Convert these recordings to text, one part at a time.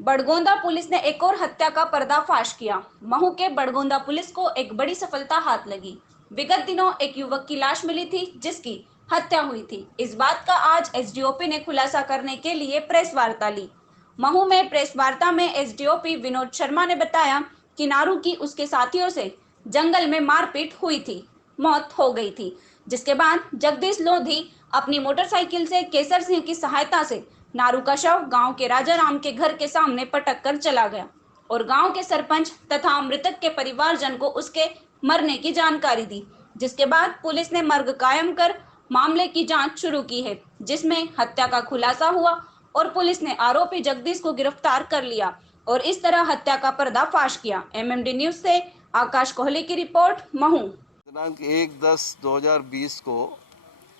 Badgonda police ने एक और हत्या का पर्दाफाश किया। महू के बड़गोंदा पुलिस को एक बड़ी सफलता हाथ लगी। विगत दिनों एक युवक की लाश मिली थी जिसकी हत्या हुई थी। इस बात का आज एसडीओपी ने खुलासा करने के लिए प्रेस वार्ता ली। महू में प्रेस वार्ता में एसडीओपी विनोद शर्मा ने बताया कि नारू की उसके साथियों से जंगल में मारपीट हुई थी, मौत हो गई थी, जिसके बाद जगदीश लोधी अपनी मोटरसाइकिल से केसर सिंह की सहायता से नारू का शव गांव के राजा राम के घर के सामने पटक कर चला गया और गांव के सरपंच तथा मृतक के परिवारजन को उसके मरने की जानकारी दी, जिसके बाद पुलिस ने मर्ग कायम कर मामले की जांच शुरू की है, जिसमें हत्या का खुलासा हुआ और पुलिस ने आरोपी जगदीश को गिरफ्तार कर लिया और इस तरह हत्या का पर्दाफाश किया। एमएमडी न्यूज से आकाश कोहली की रिपोर्ट, महू। दिनांक 1/10/2020 को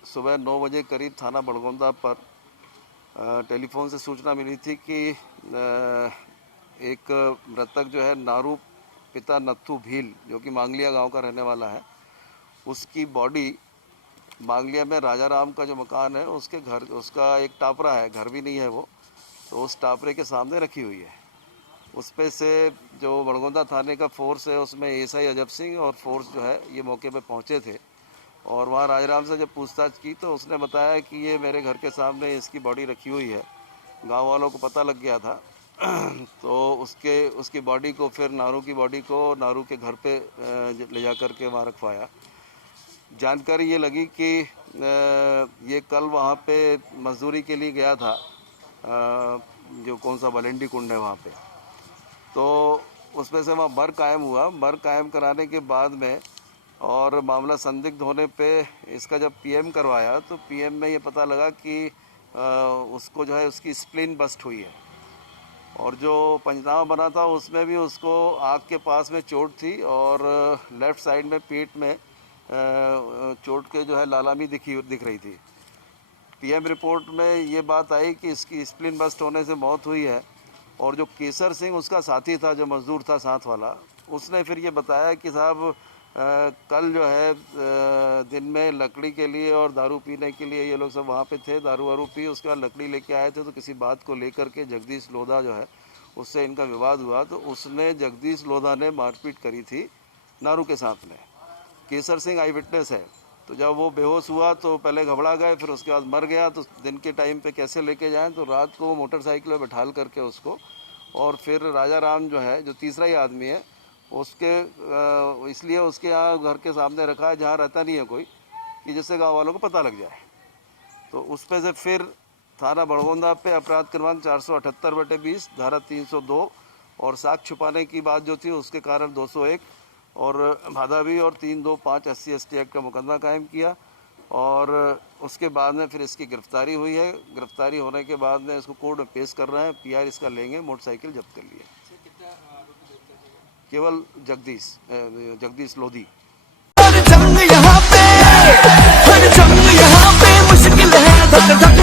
सुबह 9 बजे करीब थाना बड़गोंदा पर टेलीफोन से सूचना मिली थी कि एक मृतक जो है नारू पिता नत्थू भील, जो कि मांगलिया गांव का रहने वाला है, उसकी बॉडी मांगलिया में राजा राम का जो मकान है उसके घर, उसका एक टापरा है, घर भी नहीं है वो, तो उस टापरे के सामने रखी हुई है। उस पे से जो बड़गोंदा थाने का फोर्स है उसमें एएसआई अजब सिंह और फोर्स जो है ये मौके पे पहुंचे थे और वहाँ राजाराम से जब पूछताछ की तो उसने बताया कि ये मेरे घर के सामने इसकी बॉडी रखी हुई है। गांव वालों को पता लग गया था तो उसकी बॉडी को फिर नारू की बॉडी को नारू के घर पे ले जा कर के वहाँ रखवाया। जानकारी ये लगी कि ये कल वहाँ पे मजदूरी के लिए गया था, जो कौन सा बलेंडी कुंड है वहाँ पे, तो उसमें से वहाँ मर्ग कायम हुआ। मर्ग कायम कराने के बाद में और मामला संदिग्ध होने पे इसका जब पीएम करवाया तो पीएम में ये पता लगा कि उसको जो है उसकी स्प्लीन बस्ट हुई है और जो पंचनामा बना था उसमें भी उसको आँख के पास में चोट थी और लेफ़्ट साइड में पीठ में चोट के जो है लालामी दिख रही थी। पीएम रिपोर्ट में ये बात आई कि इसकी स्प्लीन बस्ट होने से मौत हुई है और जो केसर सिंह उसका साथी था, जो मजदूर था साथ वाला, उसने फिर ये बताया कि साहब कल जो है दिन में लकड़ी के लिए और दारू पीने के लिए ये लोग सब वहाँ पे थे, दारू वारू पी, उसके बाद लकड़ी लेके आए थे, तो किसी बात को लेकर के जगदीश लोधा जो है उससे इनका विवाद हुआ, तो उसने जगदीश लोधा ने मारपीट करी थी नारू के साथ में। केसर सिंह आई विटनेस है, तो जब वो बेहोश हुआ तो पहले घबरा गए, फिर उसके बाद मर गया, तो दिन के टाइम पे कैसे लेके जाएं, तो रात को मोटरसाइकिल में बैठाल करके उसको, और फिर राजा राम जो है जो तीसरा ही आदमी है उसके इसलिए उसके यहाँ घर के सामने रखा है जहाँ रहता नहीं है कोई, कि जिससे गाँव वालों को पता लग जाए। तो उस पर से फिर थाना बड़गोंदा पे अपराध क्रमांक 478/20 धारा 302 और साक्ष्य छुपाने की बात जो थी उसके कारण 201 और भादावी और 325 SC/ST एक्ट का मुकदमा कायम किया और उसके बाद में फिर इसकी गिरफ्तारी हुई है। गिरफ्तारी होने के बाद में इसको कोर्ट में पेश कर रहे हैं, PR इसका लेंगे, मोटरसाइकिल जब्त कर लिए। केवल जगदीश लोधी। हर जंग यहाँ पे मुश्किल है, धक धक